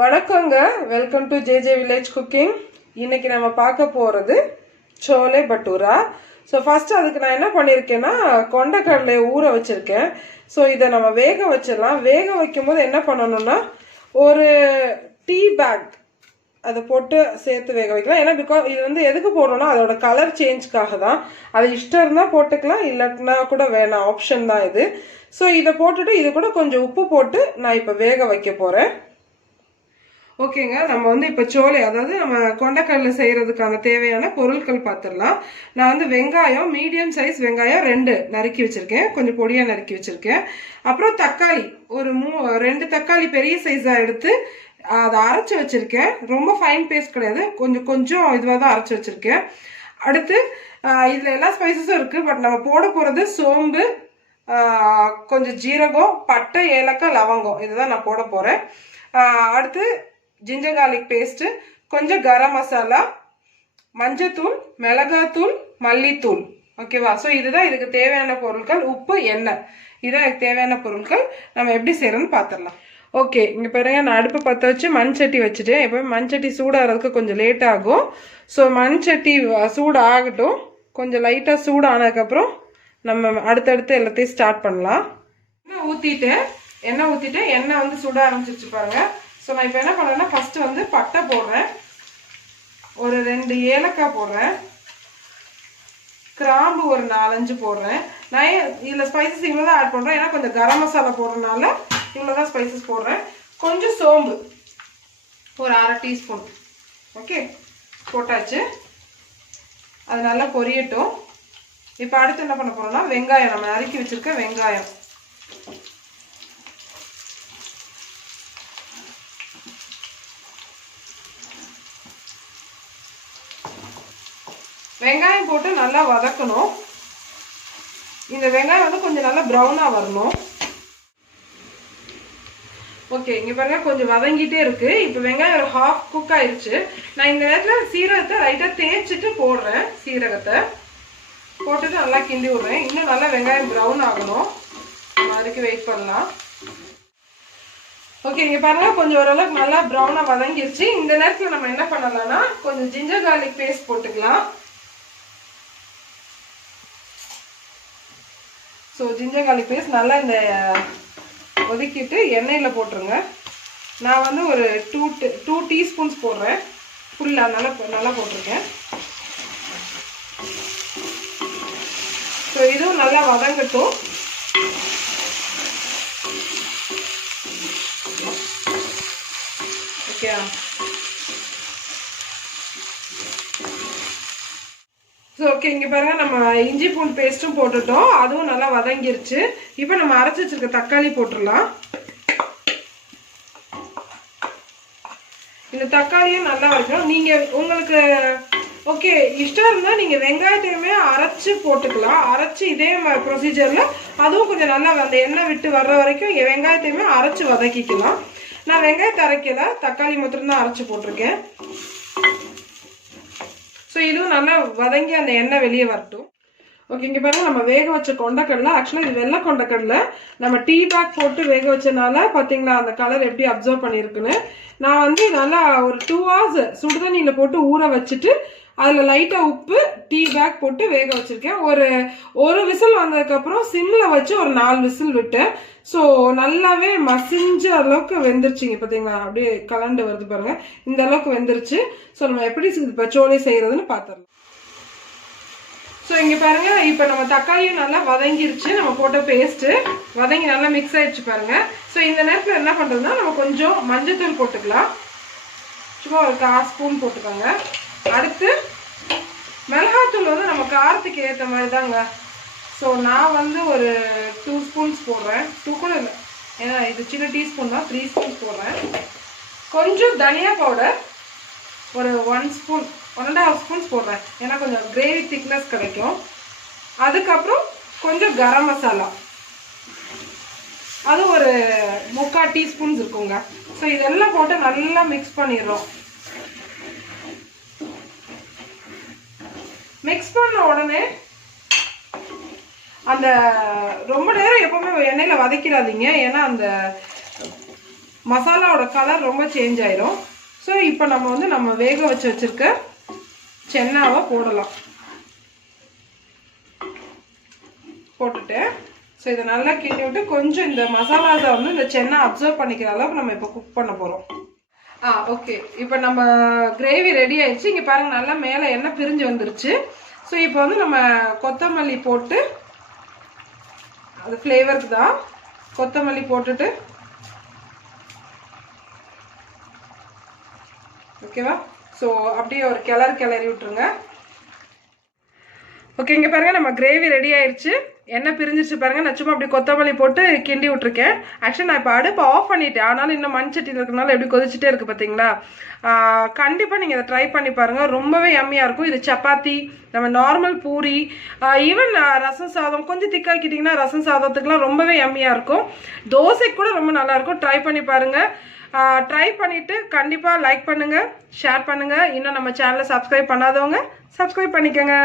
வணக்கங்க, welcome to JJ village cooking. இன்னைக்கு நம்ம பார்க்க போகிறது சோலே பட்டூரா. ஸோ ஃபர்ஸ்ட் அதுக்கு நான் என்ன பண்ணியிருக்கேன்னா கொண்டைக்கடலையை ஊற வச்சுருக்கேன். ஸோ இதை நம்ம வேக வச்சிடலாம். வேக வைக்கும்போது என்ன பண்ணணும்னா ஒரு டீ பேக் அதை போட்டு சேர்த்து வேக வைக்கலாம். ஏன்னா பிகாஸ் இது வந்து எதுக்கு போடணும்னா அதோட கலர் சேஞ்ச்காக தான். அது இஷ்டம் இருந்தால் போட்டுக்கலாம், இல்லைன்னா கூட வேணாம், ஆப்ஷன் தான் இது. ஸோ இதை போட்டுட்டு இது கூட கொஞ்சம் உப்பு போட்டு நான் இப்போ வேக வைக்க போகிறேன். ஓகேங்க, நம்ம வந்து இப்போ சோலை, அதாவது நம்ம கொண்டைக்கடலை செய்கிறதுக்கான தேவையான பொருட்கள் பார்த்துடலாம். நான் வந்து வெங்காயம், மீடியம் சைஸ் வெங்காயம் 2 நறுக்கி வச்சுருக்கேன், கொஞ்சம் பொடியாக நறுக்கி வச்சுருக்கேன். அப்புறம் தக்காளி ஒரு 2 தக்காளி பெரிய சைஸாக எடுத்து அதை அரைச்சி வச்சுருக்கேன். ரொம்ப ஃபைன் பேஸ்ட் கிடையாது, கொஞ்சம் இதுவாக தான் அரைச்சி வச்சுருக்கேன். அடுத்து இதில் எல்லா ஸ்பைசஸும் இருக்குது, பட் நம்ம போட போகிறது சோம்பு, கொஞ்சம் ஜீரகம், பட்டை, ஏலக்காய், லவங்கம், இதுதான் நான் போட போகிறேன். அடுத்து ஜிஞ்சர் கார்லிக் பேஸ்ட்டு, கொஞ்சம் கரம் மசாலா, மஞ்சத்தூள், மிளகாத்தூள், மல்லித்தூள். ஓகேவா? ஸோ இதுதான் இதுக்கு தேவையான பொருட்கள். உப்பு, எண்ணெய், இதுதான் இதுக்கு தேவையான பொருட்கள். நம்ம எப்படி செய்யறோம்னு பார்த்துடலாம். ஓகே, இங்கே பாருங்க, நான் அடுப்பு பற்ற வச்சு மண் சட்டி வச்சுட்டேன். எப்போயும் மண் சட்டி சூடாகிறதுக்கு கொஞ்சம் லேட் ஆகும். ஸோ மண் சட்டி சூடு ஆகட்டும். கொஞ்சம் லைட்டாக சூடு ஆனதுக்கப்புறம் நம்ம அடுத்தடுத்து எல்லாத்தையும் ஸ்டார்ட் பண்ணலாம். எண்ணெய் ஊற்றிட்டேன். எண்ணெய் வந்து சுட ஆரம்பிச்சிருச்சு பாருங்க. ஸோ நான் இப்போ என்ன பண்ணுறேன்னா ஃபஸ்ட்டு வந்து பட்டை போடுறேன், ஒரு 2 ஏலக்காய் போடுறேன், கிராம்பு ஒரு 4-5 போடுறேன். நான் இதில் ஸ்பைசஸ் இவ்வளோ தான் ஆட் பண்ணுறேன், ஏன்னா கொஞ்சம் கரம் மசாலா போடுறதுனால இவ்வளோ தான் ஸ்பைசஸ் போடுறேன். கொஞ்சம் சோம்பு ஒரு 1/2 டீஸ்பூன். ஓகே, போட்டாச்சு. அது நல்லா பொரியட்டும். இப்போ அடுத்து என்ன பண்ண போகிறோம்னா வெங்காயம், நம்ம நறுக்கி வச்சுருக்க வெங்காயம். வெங்காயம் போட்டு நல்லா வதக்கணும். இந்த வெங்காயம் வந்து கொஞ்சம் நல்லா ப்ரௌனாக வரணும். ஓகே, இங்கே பாருங்க, கொஞ்சம் வதங்கிட்டே இருக்கு. இப்போ வெங்காயம் ஒரு ஹாஃப் குக் ஆயிடுச்சு. நான் இந்த நேரத்தில் சீரகத்தை லைட்டாக தேய்ச்சிட்டு போடுறேன். சீரகத்தை போட்டுட்டு நல்லா கிண்டி விடுறேன். இன்னும் நல்லா வெங்காயம் ப்ரௌன் ஆகணும், அதுக்கு வெயிட் பண்ணலாம். ஓகே, இங்கே பாருங்க, கொஞ்சம் ஓரளவுக்கு நல்லா ப்ரௌனாக வதங்கிருச்சு. இந்த நேரத்தில் நம்ம என்ன பண்ணலாம்னா கொஞ்சம் ஜிஞ்சர் கார்லிக் பேஸ்ட் போட்டுக்கலாம். ஸோ ஜிஞ்சர் கார்லிக் பேஸ்ட் நல்லா இந்த ஒதுக்கிட்டு எண்ணெயில் போட்டுருங்க. நான் வந்து ஒரு 2 டீஸ்பூன்ஸ் போடுறேன். ஃபுல்லாக நல்லா போட்டிருக்கேன். ஸோ இதுவும் நல்லா வதங்கட்டும். ஓகே, ஸோ ஓகே, இங்கே பாருங்க, நம்ம இஞ்சி பூண்டு பேஸ்ட்டும் போட்டுட்டோம், அதுவும் நல்லா வதங்கிருச்சு. இப்போ நம்ம அரைச்சி வச்சிருக்க தக்காளி போட்டுடலாம். இந்த தக்காளியும் நல்லா வரைக்கும். நீங்கள் உங்களுக்கு ஓகே இஷ்டம் இருந்தால் நீங்கள் வெங்காயத்தையுமே அரைச்சி போட்டுக்கலாம். அரைச்சி இதே ப்ரொசீஜரில் அதுவும் கொஞ்சம் நல்லா அந்த எண்ணெய் விட்டு வர்ற வரைக்கும் வெங்காயத்தையுமே அரைச்சி வதக்கிக்கலாம். நான் வெங்காயத்தை அரைக்கல, தக்காளி மட்டும்தான் அரைச்சி போட்டிருக்கேன். ஸோ இதுவும் நல்லா வதங்கி அந்த எண்ணெய் வெளியே வரட்டும். ஓகே, இங்கே பாருங்க, நம்ம வேக வச்ச கொண்டைக்கடலை, ஆக்சுவலாக இது வெள்ளை கொண்டைக்கடலை, நம்ம டீ பேக் போட்டு வேக வச்சனால பார்த்தீங்களா அந்த கலர் எப்படி அப்சர்வ் பண்ணியிருக்குன்னு. நான் வந்து நல்லா ஒரு 2 hours சுடுதண்ணியில் போட்டு ஊற வச்சுட்டு அதில் லைட்டாக உப்பு, டீ பேக் போட்டு வேக வச்சுருக்கேன். ஒரு விசில் வந்ததுக்கப்புறம் சிம்மில் வச்சு ஒரு 4 விசில் விட்டேன். ஸோ நல்லாவே மசிஞ்ச அளவுக்கு வெந்துருச்சுங்க. பார்த்தீங்களா, அப்படியே கலண்டு வருது பாருங்க, இந்த அளவுக்கு வெந்துருச்சு. ஸோ நம்ம எப்படி இப்போ சோலை செய்கிறதுன்னு பார்த்துடலாம். ஸோ இங்கே பாருங்க, இப்போ நம்ம தக்காளியும் நல்லா வதங்கிருச்சு. நம்ம போட்ட பேஸ்ட்டு வதங்கி நல்லா மிக்ஸ் ஆயிடுச்சு பாருங்க. ஸோ இந்த நேரத்தில் என்ன பண்ணுறதுன்னா நம்ம கொஞ்சம் மஞ்சத்தூள் போட்டுக்கலாம். சும்மா ஒரு 1/4 ஸ்பூன் போட்டுக்கோங்க. அடுத்து மிளகாத்தூள் வந்து நம்ம காரத்துக்கு ஏற்ற மாதிரி தாங்க. ஸோ நான் வந்து ஒரு 2 ஸ்பூன்ஸ் போடுறேன். 2 கூட இல்லை, ஏன்னா இது சின்ன டீஸ்பூன் தான், 3 ஸ்பூன்ஸ் போடுறேன். கொஞ்சம் தனியா பவுடர் ஒரு 1 ஸ்பூன், 1.5 ஸ்பூன்ஸ் போடுறேன், ஏன்னா கொஞ்சம் கிரேவி திக்னஸ் கிடைக்கும். அதுக்கப்புறம் கொஞ்சம் கரம் மசாலா, அது ஒரு 3/4 டீஸ்பூன்ஸ் இருக்குங்க. ஸோ இதெல்லாம் போட்டு நல்லா மிக்ஸ் பண்ணிடுறோம். மிக்ஸ் பண்ண உடனே அந்த ரொம்ப நேரம் எப்பவுமே எண்ணெயில் வதக்கிடாதீங்க, ஏன்னா அந்த மசாலாவோட கலர் ரொம்ப சேஞ்ச் ஆயிரும். ஸோ இப்போ நம்ம வந்து நம்ம வேக வச்சிருக்க சென்னாவை போடலாம். போட்டுட்டு ஸோ இதை நல்லா கிண்டி விட்டு கொஞ்சம் இந்த மசாலாஸை வந்து இந்த சென்னா அப்சர்வ் பண்ணிக்கிற அளவுக்கு நம்ம இப்போ குக் பண்ண போகிறோம். ஓகே, இப்போ நம்ம கிரேவி ரெடி ஆயிடுச்சு. இங்கே பாருங்க, நல்லா மேலே எண்ணெய் பிரிஞ்சு வந்துருச்சு. ஸோ இப்போ வந்து நம்ம கொத்தமல்லி போட்டு, அது ஃப்ளேவருக்கு தான், கொத்தமல்லி போட்டுட்டு ஓகேவா. ஸோ அப்படியே ஒரு கிளறி விட்டுருங்க. ஓகே, இங்கே பாருங்க நம்ம கிரேவி ரெடி ஆயிடுச்சு. எண்ணெய் பிரிஞ்சிருச்சு பாருங்க. நான் சும்மா அப்படி கொத்தமல்லி போட்டு கிண்டி விட்டுருக்கேன். ஆக்சுவலி நான் இப்போ அடுப்பு ஆஃப் பண்ணிட்டேன். ஆனாலும் இன்னும் மண் சட்டியில் இருக்கிறனால எப்படி கொதிச்சுட்டே இருக்கு பார்த்தீங்களா. கண்டிப்பாக நீங்கள் இதை ட்ரை பண்ணி பாருங்கள். ரொம்பவே யம்மியாக இருக்கும். இது சப்பாத்தி, நம்ம நார்மல் பூரி, ஈவன் ரசம் சாதம் கொஞ்சம் திக்காக்கிட்டிங்கன்னா ரசம் சாதத்துக்குலாம் ரொம்பவே யம்மியாக இருக்கும். தோசைக்கு கூட ரொம்ப நல்லாயிருக்கும். ட்ரை பண்ணி பாருங்கள். ட்ரை பண்ணிவிட்டு கண்டிப்பாக லைக் பண்ணுங்கள், ஷேர் பண்ணுங்கள். இன்னும் நம்ம சேனலை சப்ஸ்கிரைப் பண்ணாதவங்க சப்ஸ்கிரைப் பண்ணிக்கோங்க.